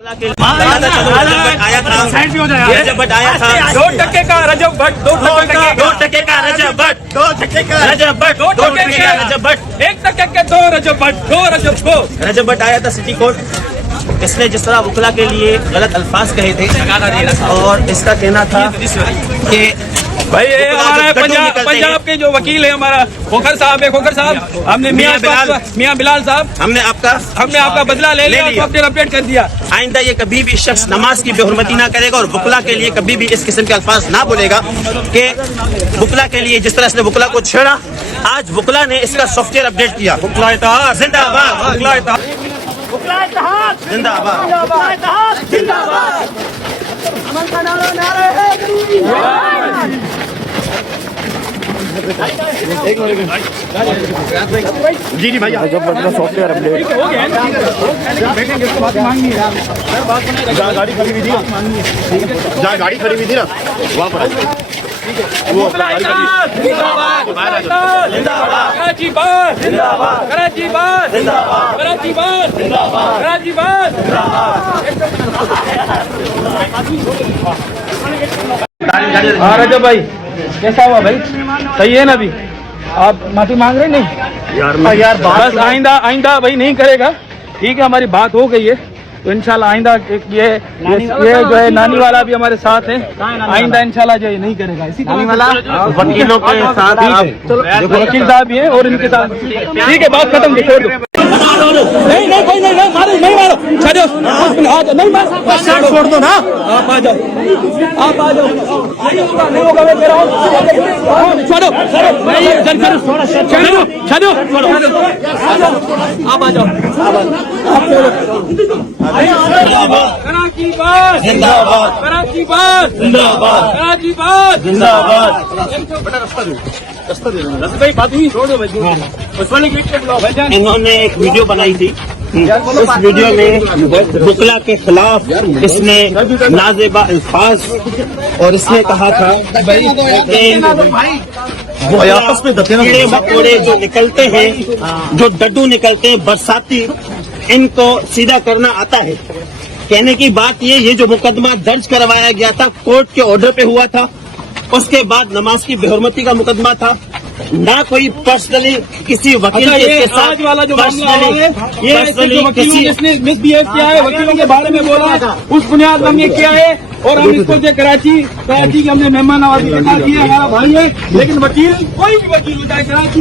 आया था रजब भट्ट आया था 2% का रजब भट्ट 2% का रजब भट्ट 2% का रजब भट्ट 2% का रजब भट्ट 1% के 2 रजब भट्ट 2 रजब भट्ट आया था सिटी कोर्ट। इसने जिस तरह वकला के लिए गलत अल्फाज कहे थे और इसका कहना था कि भाई ये हमारा पंजाब के जो वकील है हमारा खोखर साहब है। खोखर साहब हमने मियां बिलाल साहब हमने आपका बदला ले लिया तो अपने अपडेट कर दिया। आइंदा ये कभी भी शख्स नमाज की बेहुरमती ना करेगा और वकला के लिए कभी भी इस किस्म के अल्फाज ना बोलेगा कि वकला के लिए जिस तरह इसने वकला को छेड़ा। आज वकला ने इसका सॉफ्टवेयर अपडेट किया। वकला इत्तेहाद जिंदाबाद, वकला इत्तेहाद जिंदाबाद, वकला इत्तेहाद जिंदाबाद। अमन का नारा है। जी जी भैया जब अपना सॉफ्टवेयर अपडेट हो गया बैठेंगे उसके बाद मांगनी है। जहाँ गाड़ी खड़ी हुई थी ना, जहाँ गाड़ी खड़ी हुई थी ना वहाँ पर वो कराची बात जिंदाबाद, कराची बात जिंदाबाद, कराची बात जिंदाबाद, कराची बात जिंदाबाद। हाँ रजब भाई कैसा हुआ भाई? सही है ना? अभी आप माफी मांग रहे नहीं यार बस आइंदा भाई नहीं करेगा। ठीक है हमारी बात हो गई है तो इंशाल्लाह आइंदा ये जो है नानी वाला भी हमारे साथ है। आइंदा इंशाल्लाह जो है नहीं करेगा। इसी वकीलों के साथ वकील साहब भी हैं और इनके साथ ठीक है बात खत्म छोड़ दो। नहीं कोई नहीं मारो नहीं मारो छोड़ो नहीं मारो छोड़ दो ना। आप आ जाओ नहीं होगा मैं कह रहा हूँ छोड़ो आप आ जाओ। कराची बात जिंदाबाद, कराची बात जिंदाबाद, कराची बात जिंदाबाद। भाई बात हुई छोड़ दो भाई। इन्होंने एक वीडियो बनाई थी। उस वीडियो में वकला के खिलाफ इसने नाजेबा अल्फाज और इसने कहा था वो आपस में कीड़े मकोड़े जो निकलते हैं, जो डड्डू निकलते हैं बरसाती, इनको सीधा करना आता है। कहने की बात ये जो मुकदमा दर्ज करवाया गया था कोर्ट के ऑर्डर पे हुआ था। उसके बाद नमाज की बेहुरमती का मुकदमा था। ना कोई पर्सनली किसी वकील के साथ आज वाला जो मामला है ये वकीलों जिसने मिसबिहेव किया है, वकीलों के बारे में बोला है, उस बुनियाद पर हमने किया है। और हम इसको जो कराची की हमने मेहमान नवाजी के साथ किया। हमारा भाई है लेकिन वकील कोई भी वकील होता है कराची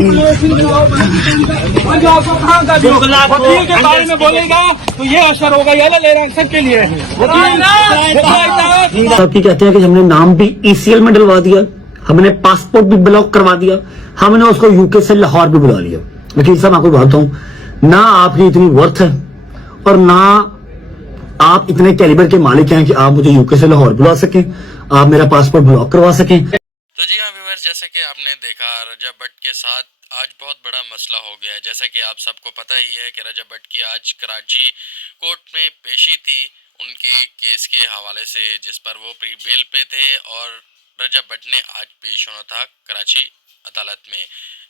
कहाँ का भी वकील के बारे में बोलेगा तो ये असर होगा। ये ले रहा है सबके लिए आपकी कहते हैं कि हमने नाम भी ईसीएल में डलवा दिया, हमने पासपोर्ट भी ब्लॉक करवा दिया, हमने उसको यूके से लाहौर भी बुला लिया। वकील साहब आपको बताता हूं ना आपकी इतनी वर्थ है और ना आप इतने कैलिबर के मालिक हैं कि आप मुझे यूके से लाहौर बुला सकें, आप मेरा पासपोर्ट ब्लॉक करवा सकें। तो जी हाँ व्यूअर्स, जैसे कि आपने देखा रजब भट्ट के साथ आज बहुत बड़ा मसला हो गया है। जैसा कि आप सबको पता ही है कि रजब भट्ट की आज कराची कोर्ट में पेशी थी उनके केस के हवाले से, जिस पर वो प्री बेल पे थे और रजब भट्ट ने आज पेश होना था कराची अदालत में,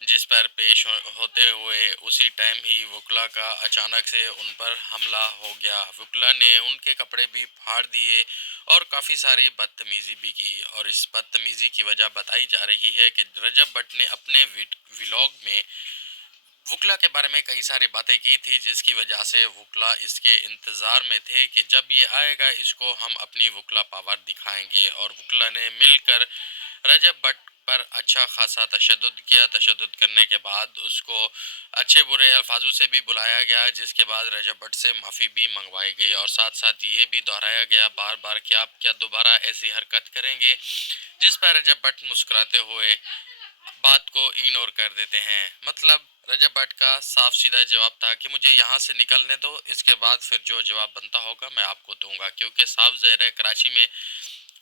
जिस पर पेश होते हुए उसी टाइम ही वकला का अचानक से उन पर हमला हो गया। वकला ने उनके कपड़े भी फाड़ दिए और काफ़ी सारी बदतमीज़ी भी की। और इस बदतमीज़ी की वजह बताई जा रही है कि रजब भट्ट ने अपने व्लॉग में वकला के बारे में कई सारी बातें की थी, जिसकी वजह से वकला इसके इंतज़ार में थे कि जब ये आएगा इसको हम अपनी वकला पावर दिखाएंगे। और वकला ने मिलकर रजब भट्ट पर अच्छा खासा तशद्दुद किया। तशद्दुद करने के बाद उसको अच्छे बुरे अल्फाजों से भी बुलाया गया, जिसके बाद रजब भट्ट से माफ़ी भी मंगवाई गई। और साथ साथ ये भी दोहराया गया बार बार कि आप क्या दोबारा ऐसी हरकत करेंगे, जिस पर रजब भट्ट मुस्कुराते हुए बात को इग्नोर कर देते हैं। मतलब रजब भट्ट का साफ सीधा जवाब था कि मुझे यहाँ से निकलने दो, इसके बाद फिर जो जवाब बनता होगा मैं आपको दूंगा। क्योंकि साफ ज़ाहिर है कराची में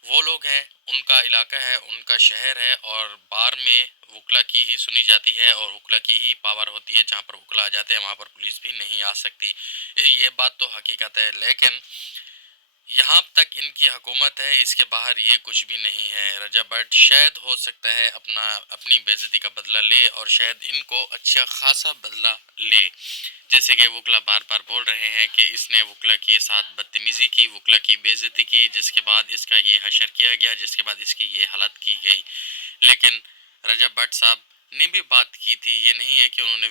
वो लोग हैं, उनका इलाका है, उनका शहर है और बार में वकला की ही सुनी जाती है और वकला की ही पावर होती है। जहाँ पर वकला आ जाते हैं वहाँ पर पुलिस भी नहीं आ सकती। ये बात तो हकीकत है। लेकिन यहाँ तक इनकी हुकूमत है, इसके बाहर ये कुछ भी नहीं है। रजा भट्ट शायद हो सकता है अपनी बेइज्जती का बदला ले और शायद इनको अच्छा खासा बदला ले। जैसे कि वकला बार बार बोल रहे हैं कि इसने वकला के साथ बदतमीज़ी की, वकला की बेइज्जती की, जिसके बाद इसका ये हशर किया गया, जिसके बाद इसकी ये हालत की गई। लेकिन रजा भट्ट साहब ने भी बात की थी, ये नहीं है कि उन्होंने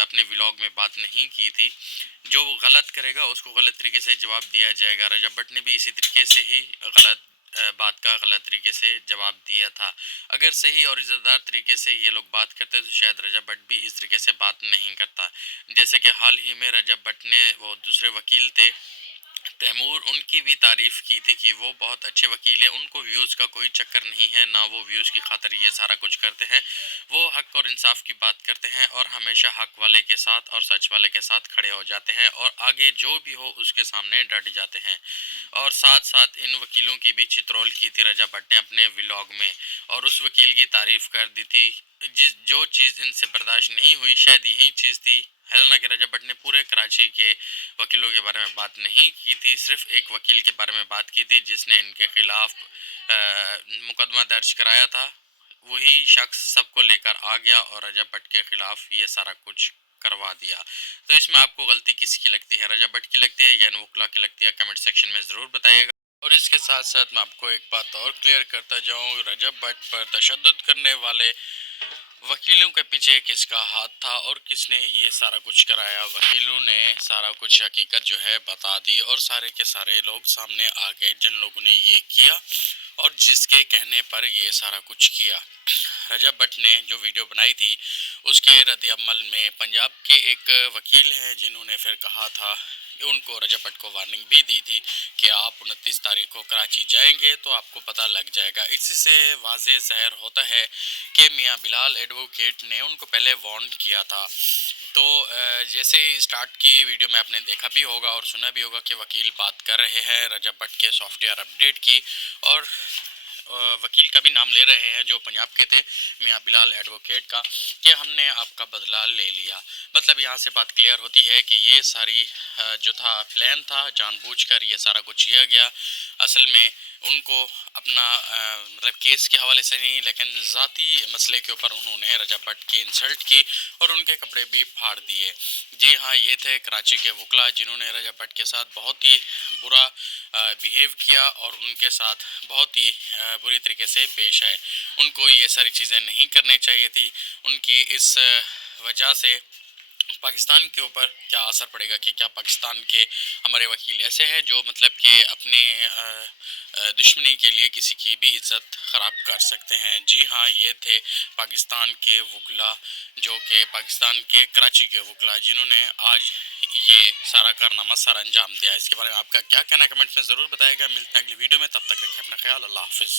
अपने व्लॉग में बात नहीं की थी। जो वो गलत करेगा उसको गलत तरीके से जवाब दिया जाएगा। रजा भट्ट ने भी इसी तरीके से ही गलत बात का गलत तरीके से जवाब दिया था। अगर सही और इज़्ज़तदार तरीके से ये लोग बात करते तो शायद रजा भट्ट भी इस तरीके से बात नहीं करता। जैसे कि हाल ही में रजा भट्ट ने वो दूसरे वकील थे तैमूर, उनकी भी तारीफ़ की थी कि वो बहुत अच्छे वकील हैं, उनको व्यूज़ का कोई चक्कर नहीं है, ना वो व्यूज़ की खातिर ये सारा कुछ करते हैं। वो हक और इंसाफ की बात करते हैं और हमेशा हक वाले के साथ और सच वाले के साथ खड़े हो जाते हैं और आगे जो भी हो उसके सामने डट जाते हैं। और साथ साथ इन वकीलों की भी चित्रोल की थी रजा भट्ट ने अपने व्लॉग में और उस वकील की तारीफ़ कर दी थी। जो चीज़ इनसे बर्दाश्त नहीं हुई शायद यही चीज़ थी। हालांकि रजा भट्ट ने पूरे कराची के वकीलों के बारे में बात नहीं की थी, सिर्फ एक वकील के बारे में बात की थी जिसने इनके खिलाफ मुकदमा दर्ज कराया था। वही शख्स सबको लेकर आ गया और रजा भट्ट के खिलाफ ये सारा कुछ करवा दिया। तो इसमें आपको गलती किसकी लगती है, रजा भट्ट की लगती है या इन वकला की लगती है? कमेंट सेक्शन में ज़रूर बताइएगा। और इसके साथ साथ मैं आपको एक बात और क्लियर करता जाऊँ, रजा भट्ट पर तशद्दुद करने वाले वकीलों के पीछे किसका हाथ था और किसने ये सारा कुछ कराया। वकीलों ने सारा कुछ हकीकत जो है बता दी और सारे के सारे लोग सामने आ गए जिन लोगों ने ये किया और जिसके कहने पर ये सारा कुछ किया। रजा भट्ट ने जो वीडियो बनाई थी उसके रद्द-ए-अमल में पंजाब के एक वकील हैं जिन्होंने फिर कहा था, उनको रजा भट्ट को वार्निंग भी दी थी कि आप 29 तारीख को कराची जाएंगे तो आपको पता लग जाएगा। इसी से वाज़े ज़ाहिर होता है कि मियां बिलाल एडवोकेट ने उनको पहले वार्न किया था। तो जैसे ही स्टार्ट की वीडियो में आपने देखा भी होगा और सुना भी होगा कि वकील बात कर रहे हैं रजा भट्ट के सॉफ्टवेयर अपडेट की और वकील का भी नाम ले रहे हैं जो पंजाब के थे मियां बिलाल एडवोकेट का, कि हमने आपका बदला ले लिया। मतलब यहाँ से बात क्लियर होती है कि ये सारी जो था प्लान था, जानबूझकर ये सारा कुछ किया गया। असल में उनको अपना मतलब केस के हवाले से नहीं लेकिन ज़ाती मसले के ऊपर उन्होंने रजा भट्ट की इंसल्ट की और उनके कपड़े भी फाड़ दिए। जी हाँ, ये थे कराची के वकला जिन्होंने रजा भट्ट के साथ बहुत ही बुरा बिहेव किया और उनके साथ बहुत ही बुरी तरीके से पेश आए। उनको ये सारी चीज़ें नहीं करनी चाहिए थी। उनकी इस वजह से पाकिस्तान के ऊपर क्या असर पड़ेगा कि क्या पाकिस्तान के हमारे वकील ऐसे हैं जो मतलब कि अपने दुश्मनी के लिए किसी की भी इज्जत ख़राब कर सकते हैं। जी हाँ, ये थे पाकिस्तान के वकला जो कि पाकिस्तान के कराची के वकला जिन्होंने आज ये सारा कारनामा सारा अंजाम दिया। इसके बारे में आपका क्या कहना है कमेंट्स में ज़रूर बताइएगा। मिलते हैं अगली वीडियो में, तब तक रखें अपना ख्याल। अल्लाह हाफिज़।